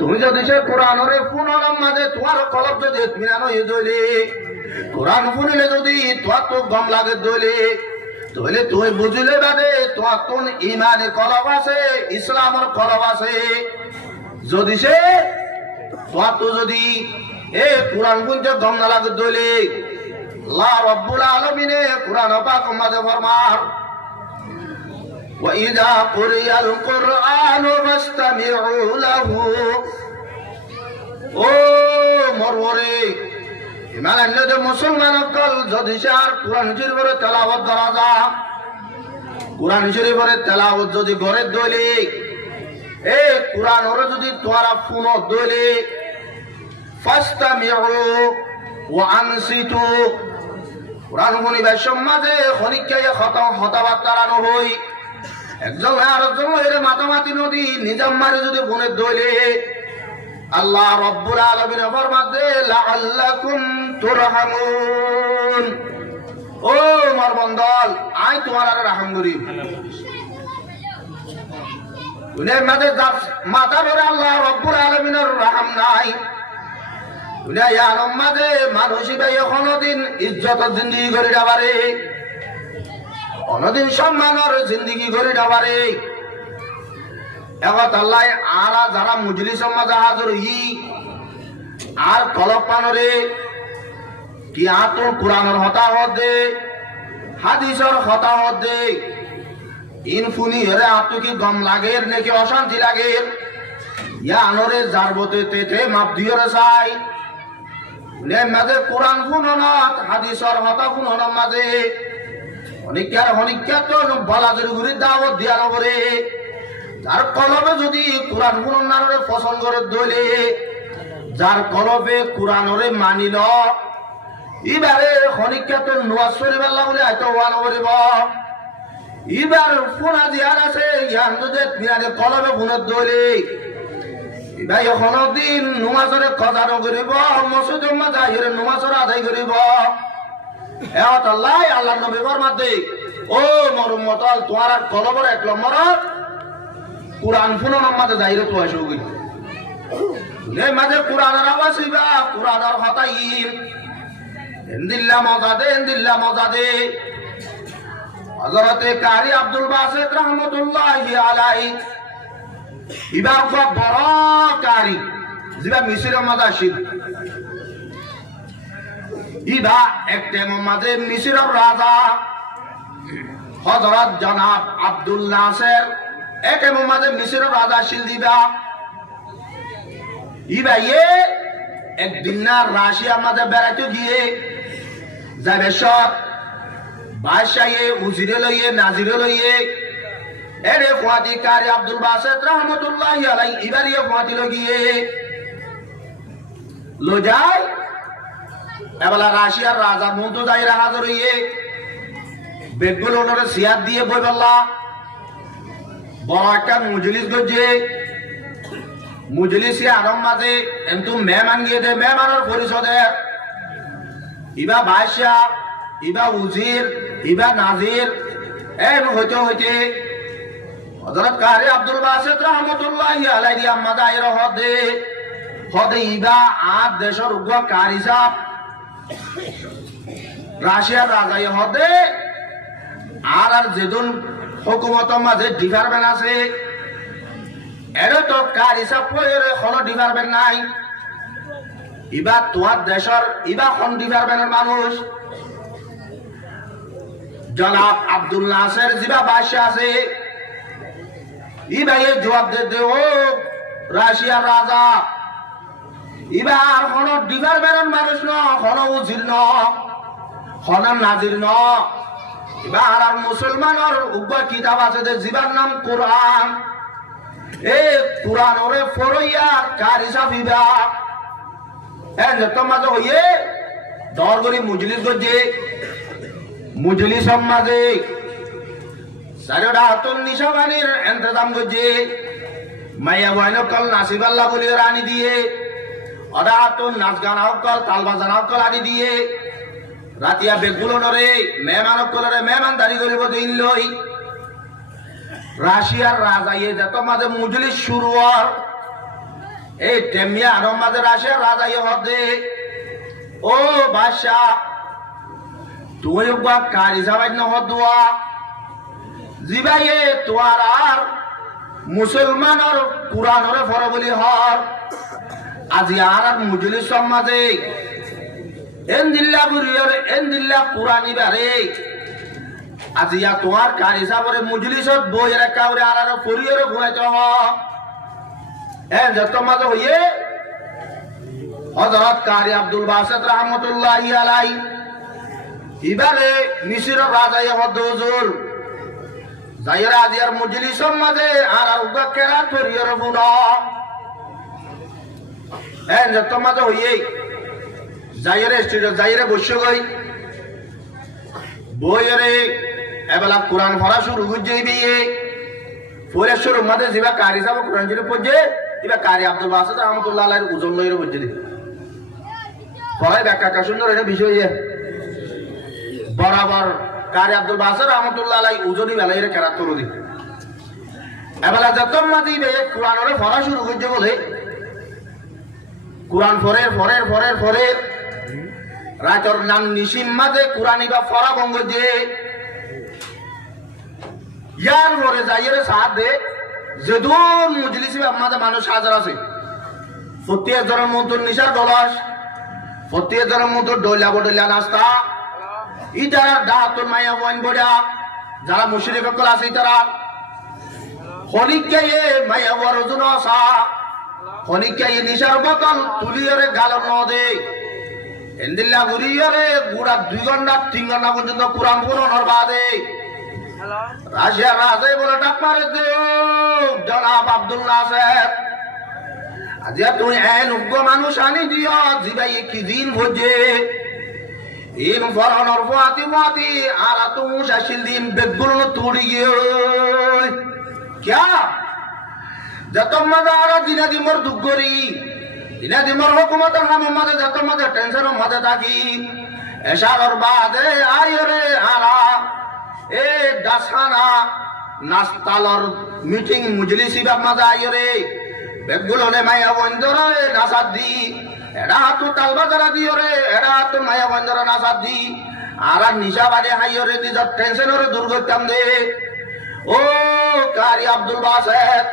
তুমি যদি সে কোরআনরে পুনরম মাঝে তোমার কলব যদি ইতমিনান হয়ে দইলে কোরআন শুনিলে যদি তোমার তো গম লাগে দইলে তাহলে তুই বুঝলে বাদে তোমার কোন ইমানে কলব আছে ইসলামের কলব আছে যদি সে তোমার তো যদি এ কোরআন শুনতে গম না লাগে দইলে আল্লাহ রাব্বুল আলামিনে কোরআন পাক মাঝে ফরমান وَإِذَا قُرِئَ الْقُرْآنُ فَاسْتَمِعُوا لَهُ ও মরমরে ইমান আনলে মুসলমান অকল যদি সে আর কোরআন শরীফের তেলাওয়াত করা যা কোরআন শরীফের তেলাওয়াত যদি ঘরে দইলে এ কোরআন ওরে যদি তোরা ফোন দইলে ফাস্তামিউ ওয়া আনসিতু কোরআন শুনিবার সমাজে খনিকায় কথাবার্তা হই একজন আরেকজন এর মাতামাতি নদী নিজাম মারে যদি ফোনে দইলে আল্লাহ রাব্বুল আলামিন ফরমাতে লাআল্লাকুম তুরহামুন ও আমার বন্দল আই তোমার আর রহম করি দুনিয়ার মাঝে মাথা ধরে আল্লাহ রাব্বুল আলামিনের রহম নাই দুনিয়ার মাঝে মানুষ ভাই কোনদিন ইজ্জত জিন্দেগি করে যাবারে কোনদিন সম্মানের জিন্দেগি করে যাবারে এগত আল্লাহ আরা যারা মুজলিস মাঝে হাজির হি আর কলব পানরে কি আতো কোরআনের হতাহত দে হাদিসের হতাহত দে ইনফুনি হেরে আতো কি গম লাগে নাকি অশান্তি লাগে ইয়া আনরে জারবতে তেতে মাপ দিয়রে চাই নে মাঝে কোরআন শুননত হাদিসের হতা শুননত মাঝে অনিকা তো বলাদের ঘুরে দাওয়াত দিয়া নগরে যার কলবে যদি কোরআন শুননারে পছন্দ করে দইলে যার কলবে কোরআনরে মানিল ইবারে খনিকা তো নোয়াজ শরীফ আল্লাহ বলে আইতো ওয়ান করিব ইবার ফোনা জিয়ার আছে ইয়ান যদি মিয়ারে কলবে ফোনত দইলে ইবাই কোনদিন নমাজরে কদা নকরিব মসজিদের মাঝে আইরে নমাজর আদায় করিব এত আল্লাহ আল্লাহ নবী ফরমাতে ও মোর উম্মত তোমার কলবের এক নম্বর কোরআন শুনানোর মাঝে যাইরে তো আসো গই এই মাঝে কোরআনের আওয়াজ হইবা কোরআনের হতাইম ইনদিল্লা মজাদে হযরতে কারি আব্দুল বাসিত রাহমাতুল্লাহি আলাইহি ইবা বড় কারি জিবা মিশরের মাঝে আসিল ইবা একটা মাঝে মিশরের রাজা হযরত জনাব আব্দুল নাসের এক মাঝে মিশরের রাজা শিল দিবা ইবা একদিন না রাশিয়ার মাঝে বেড়াইতে গিয়ে যাবে সব বাদশাহে উজিরে লইয়ে নাজিরে লইয়ে এরে ফাতি কারি আব্দুল বাসিত রাহমাতুল্লাহি আলাইহি ইবারিয়ে ফাতি লগিয়ে লো যায় এবেলা রাশিয়ার রাজা মন্ত্র যাইরা হাজির হইয়ে বেগুল ওনারে সিয়াদ দিয়ে বই বললা বড় একটা মজলিস গজে মজলিসে আরম মাঝে এন্তু মেহমান গিয়ে দে মেহমানের পরিষদে ইবা বাদশাহ ইবা উজির ইবা নাজির এম হইতে হইতে হযরত কারি আব্দুল বাসিত রাহমাতুল্লাহি আলাইহি আম্মা দাইর হদে ইবা আর দেশের উগ্র কারি সাহেব রাশিয়ার রাজাই হদে আর যেদিন হুকুমতের মাঝে ডিপার্টমেন্ট আছে এর তো কার হিসাব করে কোনো ডিপার্টমেন্ট নাই ইবা তোমার দেশের ইবা কোন ডিপার্টমেন্টের মানুষ জনাব আব্দুল নাসের জিবা বাদশাহ আছে ইবা এর জবাব দে ও রাশিয়ার রাজা ইবা আর কোন ডিপার্টমেন্টের মানুষ ন কোন উজির ন কোন নাজির ন ইবা আর মুসলমানের উগ্র কিতাব আছে যে জিবার নাম কোরআন এই কোরআন ওরে ফরইয়া কার হিসাব ইবা এর মাঝে হইয়ে দরগরি মুজলিস গজে মুজলিস মাঝে সারিটা হাতন নিশাবানির ইন্তজাম গজে মাইয়া বয়নো কল নাসিব আল্লাহ বলে রানি দিয়ে অদা হাতন নাচ গান কল তাল বাজান কল আনি দিয়ে রাতিয়া বেগুলো নরে মেহমান কলরে মেহমান দাঁড়ি করিব দিন লই রাশিয়ার রাজা যত মাঝে মুজলিস শুরু হওয়ার এই টেমিয়া আরম মাঝে আসে রাজাই হদে ও বাদশাহ তুই বা কারি যাবাই ন হদুয়া জিবাইয়ে তোয়ার আর মুসলমানের কুরআনরে ফর বলি হর আজি আর মুজলিস সমাজে এন্দিল্লা বুরিয়র এন্দিল্লা কুরআনি বারে আজিয়া তোমার কারি সাবরে মুজলিসত বইরে কাউরে আর ফরিয়রে ঘুরাইতে হ যত মাঝে হইয়ে হযরত কারি আব্দুল বাসিত রাহমাতুল্লাহি আলাইহি ইবারে মিশর রাজাই হদ হুজুর যাইরা আজিয়ার মুজলিসের মাঝে আর উগা কেরাত ফরিয়রে বুনা যত মাঝে হইয়ে যাইরে স্টুডিও যাইরে বসে গই বইরে এবেলা কোরআন পড়া শুরু হয়ে বিয়ে পড়ে শুরু মাঝে যাবা কারি সাহেব কোরআন শরীফ পড়ছে এবার কারি আব্দুল বাসিত রাহমাতুল্লাহ আলাইহির ওজন লইরে বসে দি পড়াই ব্যাখ্যা সুন্দর এটা বিষয় বরাবর কারি আব্দুল বাসিত রাহমাতুল্লাহ আলাইহি ওজনই বেলাইরে কেরাত তোর দি এবেলা যত মাঝে কোরআনরে পড়া শুরু হয়ে বলে কোরআন পরে রাতর নাম নিশিম মাঝে কোরআন বা ফরা বঙ্গ যে ইয়ার পরে যাইরে সাথ দে যেদুন মুজলিসে মাঝে মানুষ হাজার আছে ফতিয়া জনের মতো নিশার ডলাস ফতিয়া জনের মতো ডইলা নাস্তা ইতারা দাঁতর মায়া ওয়াইন বড়া যারা মুশরিক কল আছে ইতারা খনিকে মায়া ওয়ার ওজন আসা খনিকে নিশার বোতল তুলিয়রে গালন নদে এন্দিল্লা গুরিয়রে গুড়া 2 ঘন্টা 3 ঘন্টা পর্যন্ত কোরআন পড়ানোর বাদে রাশিয়া রাজে বলে ডাক মারে জনাব আব্দুল নাসের আজিয়া তুই এন উগ্র মানুষ আনি দিও জিবাই কি দিন ভোজে ইন ফরানোর ফাতি আর তুই শাসিল দিন বেগুল তুড়ি গিয়ে क्या যত মজা আর দিনা দিমর দুগরি দিনা দিমর হুকুমত হাম মজা যত মজা টেনশন মজা থাকি এশারর বাদে আয়রে আরা এ দাসানা নাস্তালর মিটিং মুজলিসি বাপ মজা আয়রে বেগুলো নে মায়া বন্দরে নাসাদ দি এডা তো তালবাজারা দিওরে এডা তো মায়া বন্দরা নাসাদ দি আর নিশা বাদে হাইরে নিজর টেনশনরে দূর করতাম দে ও কারি আব্দুল বাসিত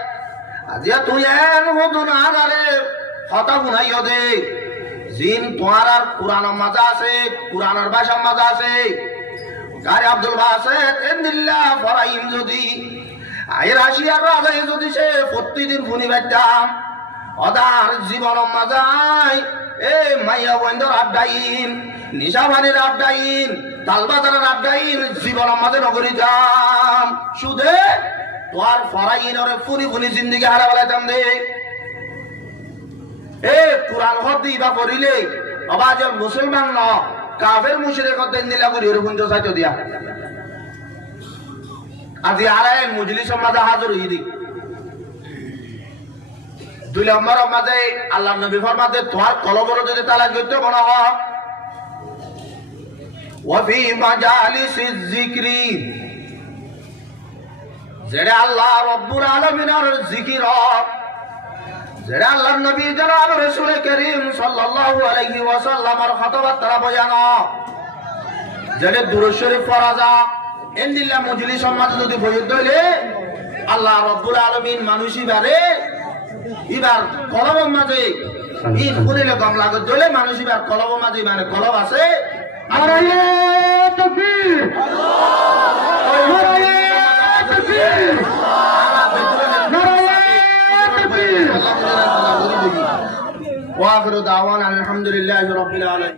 আজিয়া তুই এন হদুন আগারে কথা শুনাইও দে জিন তোমার আর কোরআনের মাঝে আছে কোরআনের ভাষার মাঝে আছে কারি আব্দুল বাসিত এন্দিল্লা ফরাইম যদি আই রাশিয়ার রাজাই যদি সে প্রতিদিন ফুনি বাইতাম অদার জীবনের মাঝে এ মাইয়া বন্ধর আড্ডাইন নিশাবানির আড্ডাইন তালবাজারের আড্ডাইন জীবনের মাঝে নগরী যাম শুধু তোর ফরাইনরে ফুনি জিন্দিগি হারা বেলাইতাম দে এ কোরআন হদি বা পড়িলে অবাজ মুসলমান ন কাফের মুশরিক দেন দিলা করি এর গুঞ্জ চাইতো দিয়া আজি আরাই মজলিসের মাঝে হাজির হই দি 2 নম্বর মাঝে আল্লাহর নবী ফরমাতে তোর কলবর যদি তালাক করতে মনে হয় ওয়াফি মাজালিসিজ যিকরি যেটা আল্লাহ রব্বুল আলামিনের জিকির যেটা আল্লাহর নবী জনাব রাসূল করিম সাল্লাল্লাহু আলাইহি ওয়াসাল্লামের কথাবার্তা বয়ান যেটা দুরূদ শরীফ পড়া যা এন্দিল্লা মজলিস সমাজ যদি বইতে হইলে আল্লাহ রব্বুল আলামিন মানুষই বারে এবার কলবের মাঝে ঈদ করিলে কম লাগত দলে মানুষ এবার কলবের মাঝে মানে কলব আছে নারায়ে তাকবীর নারায়ে তাকবীর নারায়ে তাকবীর ওয়া আখিরু দাওয়ানা আলহামদুলিল্লাহি রাব্বিল আলামিন।